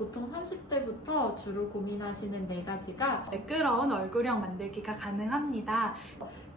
보통 30대부터 주로 고민하시는 4가지가 매끄러운 얼굴형 만들기가 가능합니다.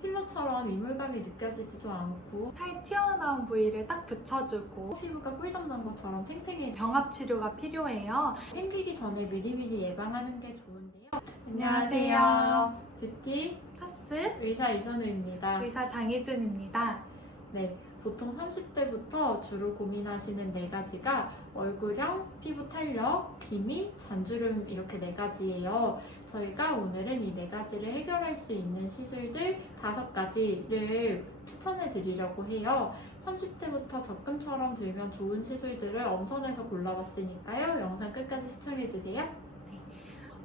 필러처럼 이물감이 느껴지지도 않고 살 튀어나온 부위를 딱 붙여주고 피부가 꿀잠 잔 것처럼 탱탱해 병합 치료가 필요해요. 생기기 전에 미리미리 예방하는 게 좋은데요. 안녕하세요. 뷰티 타스 의사 이선우입니다. 의사 장희준입니다. 네, 보통 30대부터 주로 고민하시는 4가지가 얼굴형, 피부 탄력, 기미, 잔주름 이렇게 4가지예요. 저희가 오늘은 이 4가지를 해결할 수 있는 시술들 5가지를 추천해 드리려고 해요. 30대부터 적금처럼 들면 좋은 시술들을 엄선해서 골라봤으니까요. 영상 끝까지 시청해주세요.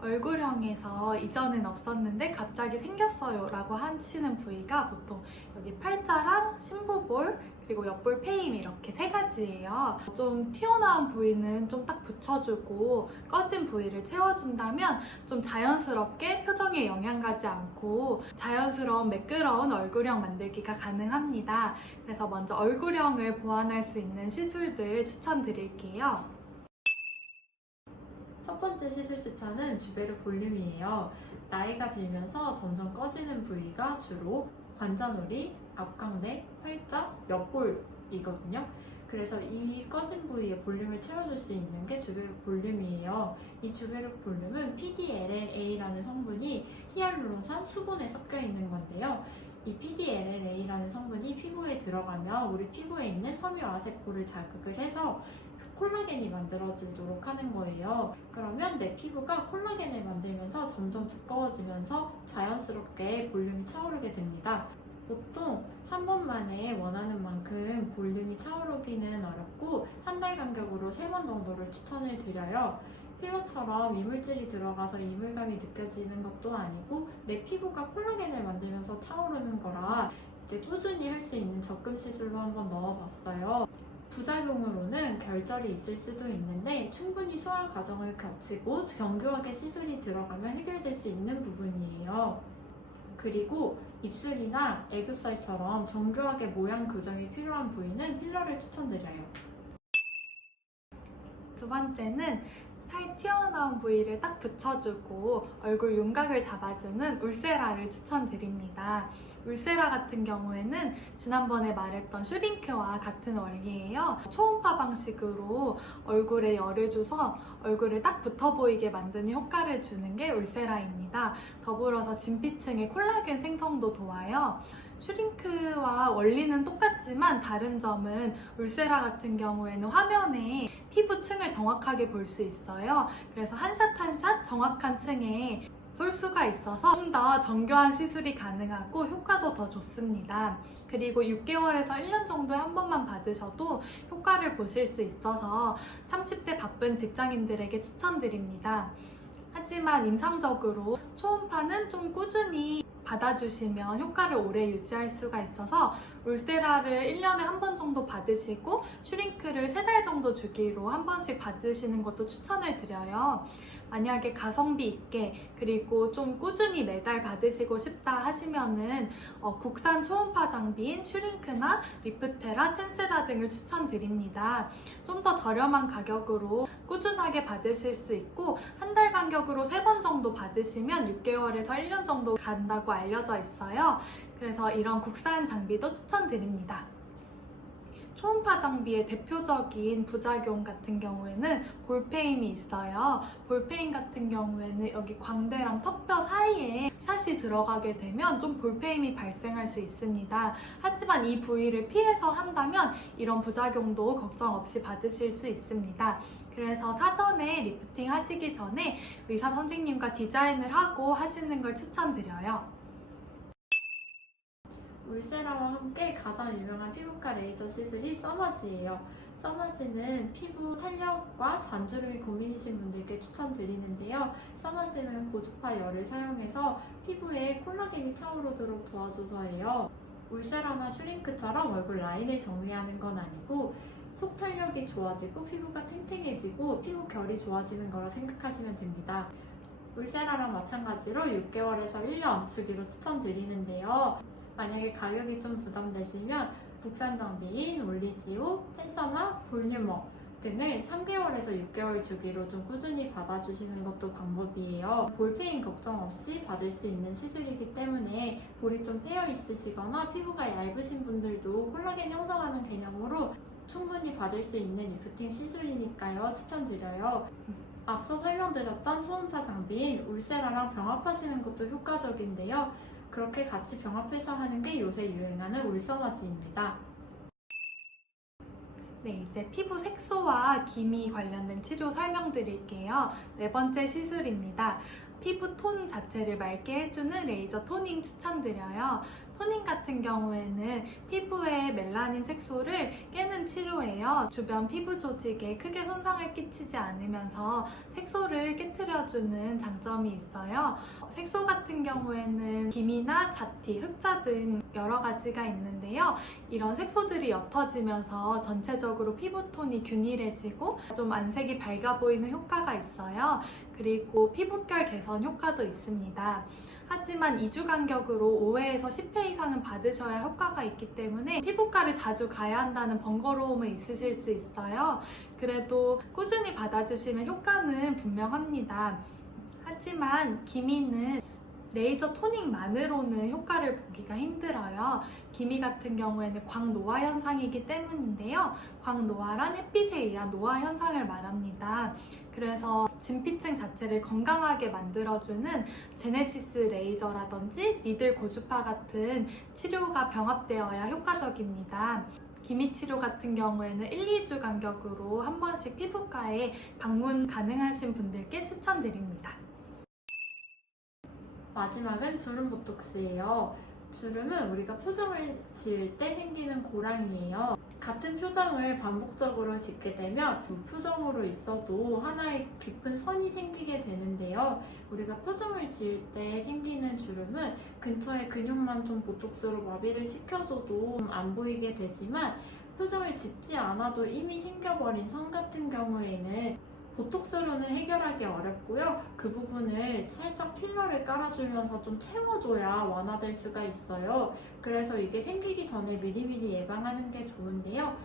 얼굴형에서 이전엔 없었는데 갑자기 생겼어요 라고 하시는 부위가 보통 여기 팔자랑 심부볼 그리고 옆볼 페임 이렇게 3가지예요. 좀 튀어나온 부위는 좀 딱 붙여주고 꺼진 부위를 채워준다면 좀 자연스럽게 표정에 영향 가지 않고 자연스러운 매끄러운 얼굴형 만들기가 가능합니다. 그래서 먼저 얼굴형을 보완할 수 있는 시술들 추천드릴게요. 첫 번째 시술 추천은 주베르 볼륨이에요. 나이가 들면서 점점 꺼지는 부위가 주로 관자놀이, 앞광대, 팔자, 옆볼이거든요. 그래서 이 꺼진 부위에 볼륨을 채워줄 수 있는 게 주베르 볼륨이에요. 이 주베르 볼륨은 PDLLA라는 성분이 히알루론산 수분에 섞여 있는 건데요. 이 PDLLA라는 성분이 피부에 들어가면 우리 피부에 있는 섬유화세포를 자극을 해서 콜라겐이 만들어지도록 하는 거예요. 그러면 내 피부가 콜라겐을 만들면서 점점 두꺼워지면서 자연스럽게 볼륨이 차오르게 됩니다. 보통 한 번만에 원하는 만큼 볼륨이 차오르기는 어렵고 한 달 간격으로 3번 정도를 추천을 드려요. 필러처럼 이물질이 들어가서 이물감이 느껴지는 것도 아니고 내 피부가 콜라겐을 만들면서 차오르는 거라 이제 꾸준히 할 수 있는 적금 시술로 한번 넣어봤어요. 부작용으로는 결절이 있을 수도 있는데 충분히 소화 과정을 거치고 정교하게 시술이 들어가면 해결될 수 있는 부분이에요. 그리고 입술이나 애교살처럼 정교하게 모양 교정이 필요한 부위는 필러를 추천드려요. 두 번째는 살 튀어나온 부위를 딱 붙여주고 얼굴 윤곽을 잡아주는 울세라를 추천드립니다. 울세라 같은 경우에는 지난번에 말했던 슈링크와 같은 원리예요. 초음파 방식으로 얼굴에 열을 줘서 얼굴을 딱 붙어 보이게 만드는 효과를 주는 게 울세라입니다. 더불어서 진피층의 콜라겐 생성도 도와요. 슈링크와 원리는 똑같지만 다른 점은 울세라 같은 경우에는 화면에 피부층을 정확하게 볼 수 있어요. 그래서 한 샷 한 샷 정확한 층에 쏠 수가 있어서 좀 더 정교한 시술이 가능하고 효과도 더 좋습니다. 그리고 6개월에서 1년 정도에 한 번만 받으셔도 효과를 보실 수 있어서 30대 바쁜 직장인들에게 추천드립니다. 하지만 임상적으로 초음파는 좀 꾸준히 받아주시면 효과를 오래 유지할 수가 있어서 울세라를 1년에 한 번 정도 받으시고 슈링크를 3달 정도 주기로 한 번씩 받으시는 것도 추천을 드려요. 만약에 가성비 있게 그리고 좀 꾸준히 매달 받으시고 싶다 하시면은 국산 초음파 장비인 슈링크나 리프테라, 텐세라 등을 추천드립니다. 좀 더 저렴한 가격으로 꾸준하게 받으실 수 있고 한 달 간격으로 3번 정도 받으시면 6개월에서 1년 정도 간다고 알려져 있어요. 그래서 이런 국산 장비도 추천드립니다. 초음파 장비의 대표적인 부작용 같은 경우에는 볼페임이 있어요. 볼페임 같은 경우에는 여기 광대랑 턱뼈 사이에 샷이 들어가게 되면 좀 볼페임이 발생할 수 있습니다. 하지만 이 부위를 피해서 한다면 이런 부작용도 걱정 없이 받으실 수 있습니다. 그래서 사전에 리프팅 하시기 전에 의사 선생님과 디자인을 하고 하시는 걸 추천드려요. 울세라와 함께 가장 유명한 피부과 레이저 시술이 써머지예요. 써머지는 피부 탄력과 잔주름이 고민이신 분들께 추천드리는데요. 써머지는 고주파 열을 사용해서 피부에 콜라겐이 차오르도록 도와줘서예요. 울세라나 슈링크처럼 얼굴 라인을 정리하는 건 아니고 속 탄력이 좋아지고 피부가 탱탱해지고 피부 결이 좋아지는 거라 생각하시면 됩니다. 울세라랑 마찬가지로 6개월에서 1년 주기로 추천드리는데요. 만약에 가격이 좀 부담되시면 국산 장비인 올리지오, 텐서마, 볼륨머 등을 3개월에서 6개월 주기로 좀 꾸준히 받아주시는 것도 방법이에요. 볼페인 걱정 없이 받을 수 있는 시술이기 때문에 볼이 좀 패여 있으시거나 피부가 얇으신 분들도 콜라겐 형성하는 개념으로 충분히 받을 수 있는 리프팅 시술이니까요. 추천드려요. 앞서 설명드렸던 초음파 장비인 울세라랑 병합하시는 것도 효과적인데요. 그렇게 같이 병합해서 하는 게 요새 유행하는 울서마지입니다. 네, 이제 피부 색소와 기미 관련된 치료 설명드릴게요. 네 번째 시술입니다. 피부 톤 자체를 맑게 해주는 레이저 토닝 추천드려요. 토닝 같은 경우에는 피부의 멜라닌 색소를 깨는 치료예요. 주변 피부 조직에 크게 손상을 끼치지 않으면서 색소를 깨트려주는 장점이 있어요. 색소 같은 경우에는 기미나 잡티, 흑자 등 여러 가지가 있는데요. 이런 색소들이 옅어지면서 전체적으로 피부톤이 균일해지고 좀 안색이 밝아 보이는 효과가 있어요. 그리고 피부결 개선 효과도 있습니다. 하지만 2주 간격으로 5회에서 10회 이상은 받으셔야 효과가 있기 때문에 피부과를 자주 가야 한다는 번거로움은 있으실 수 있어요. 그래도 꾸준히 받아주시면 효과는 분명합니다. 하지만 기미는 레이저 토닝만으로는 효과를 보기가 힘들어요. 기미 같은 경우에는 광노화 현상이기 때문인데요. 광노화란 햇빛에 의한 노화 현상을 말합니다. 그래서 진피층 자체를 건강하게 만들어주는 제네시스 레이저라든지 니들 고주파 같은 치료가 병합되어야 효과적입니다. 기미 치료 같은 경우에는 1, 2주 간격으로 한 번씩 피부과에 방문 가능하신 분들께 추천드립니다. 마지막은 주름 보톡스예요. 주름은 우리가 표정을 지을 때 생기는 고랑이에요. 같은 표정을 반복적으로 짓게 되면 무표정으로 있어도 하나의 깊은 선이 생기게 되는데요. 우리가 표정을 지을 때 생기는 주름은 근처의 근육만 좀 보톡스로 마비를 시켜줘도 안 보이게 되지만 표정을 짓지 않아도 이미 생겨버린 선 같은 경우에는 보톡스로는 해결하기 어렵고요. 그 부분을 살짝 필러를 깔아주면서 좀 채워줘야 완화될 수가 있어요. 그래서 이게 생기기 전에 미리미리 예방하는 게 좋은데요.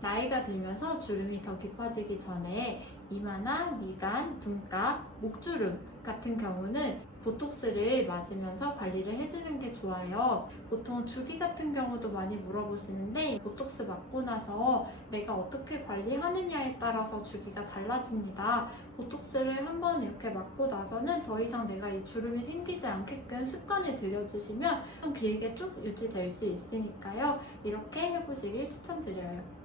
나이가 들면서 주름이 더 깊어지기 전에 이마나 미간, 눈가, 목주름 같은 경우는 보톡스를 맞으면서 관리를 해주는 게 좋아요. 보통 주기 같은 경우도 많이 물어보시는데 보톡스 맞고 나서 내가 어떻게 관리하느냐에 따라서 주기가 달라집니다. 보톡스를 한번 이렇게 맞고 나서는 더 이상 내가 이 주름이 생기지 않게끔 습관을 들여주시면 좀 길게 쭉 유지될 수 있으니까요. 이렇게 해보시길 추천드려요.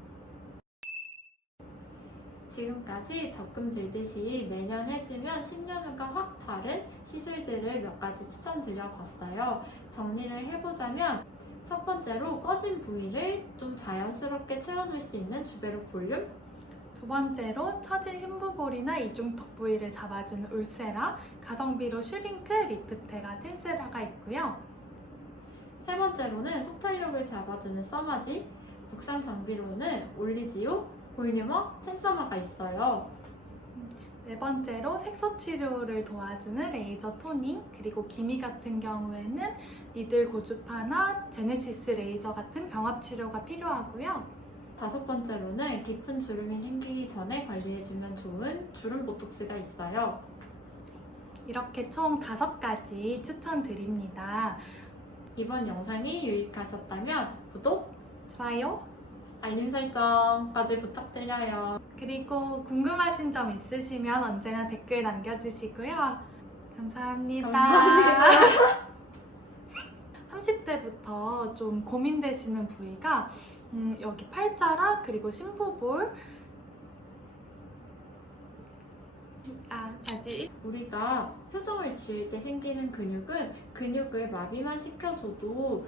지금까지 적금 들듯이 매년 해주면 10년 후가 확 다른 시술들을 몇 가지 추천드려봤어요. 정리를 해보자면 첫 번째로 꺼진 부위를 좀 자연스럽게 채워줄 수 있는 주베르 볼륨, 두 번째로 처진 심부볼이나 이중턱 부위를 잡아주는 울세라, 가성비로 슈링크, 리프테라, 텐세라가 있고요. 세 번째로는 속탄력을 잡아주는 써마지, 국산 장비로는 올리지오, 볼륨어, 텐서마가 있어요. 네 번째로 색소 치료를 도와주는 레이저 토닝, 그리고 기미 같은 경우에는 니들 고주파나 제네시스 레이저 같은 병합 치료가 필요하고요. 다섯 번째로는 깊은 주름이 생기기 전에 관리해주면 좋은 주름 보톡스가 있어요. 이렇게 총 5가지 추천드립니다. 이번 영상이 유익하셨다면 구독, 좋아요, 알림 설정까지 부탁드려요. 그리고 궁금하신 점 있으시면 언제나 댓글 남겨주시고요. 감사합니다. 감사합니다. 30대부터 좀 고민되시는 부위가 여기 팔자락 그리고 심부볼 바지. 우리가 표정을 지을 때 생기는 근육은 근육을 마비만 시켜줘도